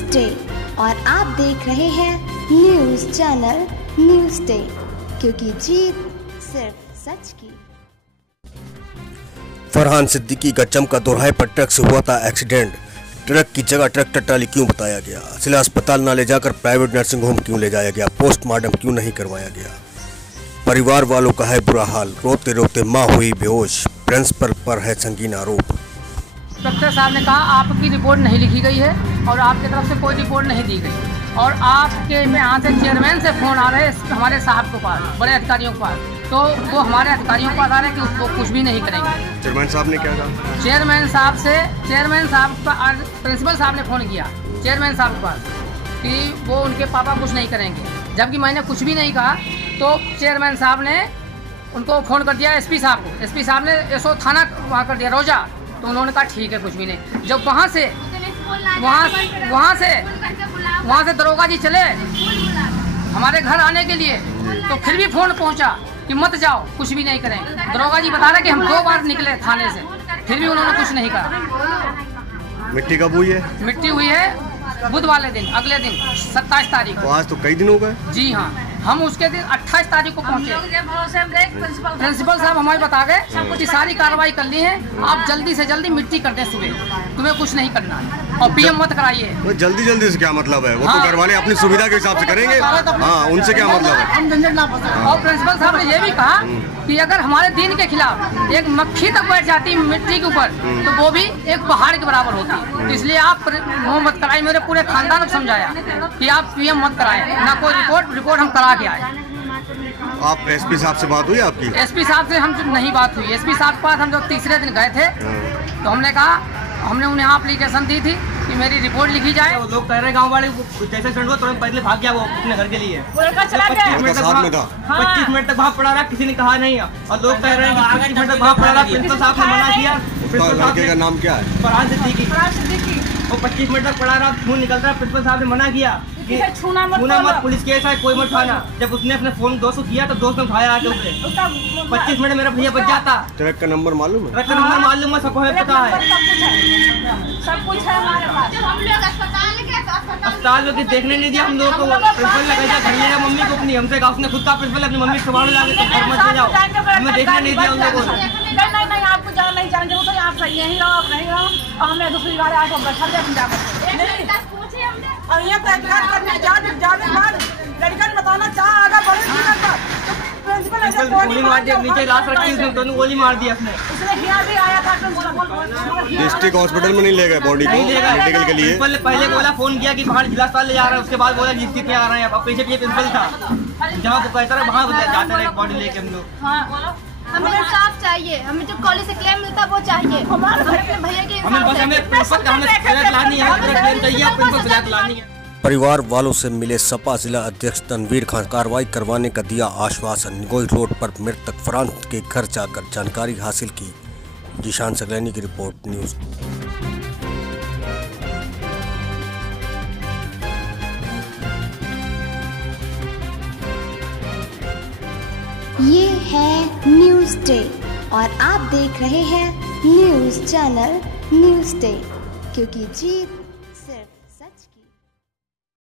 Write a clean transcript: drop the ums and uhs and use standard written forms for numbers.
News day और आप देख रहे हैं न्यूज़ चैनल न्यूज़ डे, क्योंकि जीत सिर्फ सच की। फरहान सिद्दीकी का चमका दोराहे पर ट्रक से हुआ था एक्सीडेंट। ट्रक की जगह ट्रैक्टर ट्राली क्यों बताया गया? जिला अस्पताल न ले जाकर प्राइवेट नर्सिंग होम क्यों ले जाया गया? पोस्टमार्टम क्यों नहीं करवाया गया? परिवार वालों का है बुरा हाल, रोते रोते मां हुई बेहोश। प्रिंसिपल पर है संगीन आरोप। इंस्पेक्टर साहब ने कहा आपकी रिपोर्ट नहीं लिखी गई है और आपकी तरफ से कोई रिपोर्ट नहीं दी गई और आपके में यहाँ से चेयरमैन से फ़ोन आ रहे हैं हमारे साहब के पास, बड़े अधिकारियों के पास, तो वो हमारे अधिकारियों के पास आ रहे हैं कि उसको कुछ भी नहीं करेंगे। चेयरमैन साहब ने क्या कहा? चेयरमैन साहब का प्रिंसिपल साहब ने फ़ोन किया चेयरमैन साहब के पास कि वो उनके पापा कुछ नहीं करेंगे, जबकि मैंने कुछ भी नहीं कहा। तो चेयरमैन साहब ने उनको फ़ोन कर दिया एसपी साहब को। एसपी साहब ने एसओ थाना वहाँ कर दिया रोजा, तो उन्होंने कहा ठीक है कुछ भी नहीं। जब वहाँ से दरोगा जी चले हमारे घर आने के लिए, तो फिर भी फ़ोन पहुँचा कि मत जाओ, कुछ भी नहीं करेंगे। दरोगा जी बता रहे कि हम 2 बार निकले थाने से, फिर भी उन्होंने कुछ नहीं कहा। मिट्टी कब हुई है? मिट्टी हुई है बुध वाले दिन, अगले दिन 27 तारीख को। आज तो कई दिन हो गए। जी हाँ, हम उसके दिन 28 तारीख को पहुँचे। प्रिंसिपल साहब हमारे बता गए कि सारी कार्रवाई कर ली है, आप जल्दी से जल्दी मिट्टी कर दें सुबह, तुम्हें कुछ नहीं करना है और पीएम मत कराइए। तो जल्दी से क्या मतलब है? वो तो घर वाले अपनी सुविधा के हिसाब से करेंगे। हाँ, उनसे क्या मतलब है? और प्रिंसिपल साहब ने ये भी कहा कि अगर हमारे दिन के खिलाफ एक मक्खी तक बैठ जाती मिट्टी के ऊपर, तो वो भी एक पहाड़ के बराबर होती। तो इसलिए आप वो मत कराएं। मेरे पूरे खानदान को समझाया कि आप पीएम मत कराएं, ना कोई रिपोर्ट हम करा के आए। आप एसपी साहब से बात हुई आपकी? एसपी साहब से हम नहीं बात हुई। एसपी साहब के पास हम जब तीसरे दिन गए थे, तो हमने उन्हें एप्लीकेशन दी थी कि मेरी रिपोर्ट लिखी जाए। तो लोग कह रहे गांव वाले जैसे एक्सीडेंट हुआ तुरंत पहले भाग गया वो अपने घर के लिए। 25 मिनट तक वहाँ पड़ा रहा, किसी ने कहा नहीं। और लोग कह रहे हैं 25 मिनट तक वहाँ पड़ा रहा, प्रिंसिपल साहब ने मना किया। लड़के का नाम क्या है? फरहान सिद्दीकी। वो 25 मिनट तक पड़ा रहा, खून निकल रहा। प्रिंसिपल साहब ने मना किया कि छूना मत, पुलिस केस है, कोई मत उठाना। जब उसने अपने फोन दोस्त को किया तो दोस्त ने उठाया आके उसे। 25 मिनट मेरा भैया बच जाता। ट्रक का नंबर मालूम है? ट्रक का नंबर मालूम है, सबको पता है, सब कुछ है हमारे पास। हम लोग अस्पताल में देखने नहीं दिया हम लोगों को। प्रिंसिपल ने कहा घर ले जा मम्मी को अपनी, हमसे कहा उसने खुद का प्रिंसिपल अपनी मम्मी को बाहर जाके घर मत जाओ, हमें देखने नहीं दिया उन लोगों को। नहीं आपको जाना नहीं जाएंगे, तो आप सही यहीं रहो, आप नहीं रहो, और हमने दूसरी बार आके बैठा दिया लड़कन बताना चाह आगे गोली मार दिया, नीचे लाश रखी उसने, दोनों गोली मार दिया उसने भी आया था। डिस्ट्रिक्ट हॉस्पिटल में नहीं ले गए बॉडी को मेडिकल के लिए? पहले बोला फोन किया कि बाहर जिला अस्पताल ले जा रहा है, उसके बाद बोला डिस्ट्रिक्ट में आ रहे हैं। अब पीछे प्रिंसिपल था जहाँ वो कहता रहा वहाँ जाते रहे बॉडी लेके हम लोग। हमें इंसाफ चाहिए, हमें जो कॉलेज से क्लेम मिलता है वो चाहिए। हमारे घर के भैया की परिवार वालों से मिले सपा जिला अध्यक्ष तनवीर खान। कार्रवाई करवाने का दिया आश्वासन। निगोई रोड पर मृतक फरहान के घर जाकर जानकारी हासिल की। जीशान सगलैनी की रिपोर्ट न्यूज़। ये है न्यूज़ डे और आप देख रहे हैं न्यूज़ चैनल न्यूज़ डे, क्योंकि जीत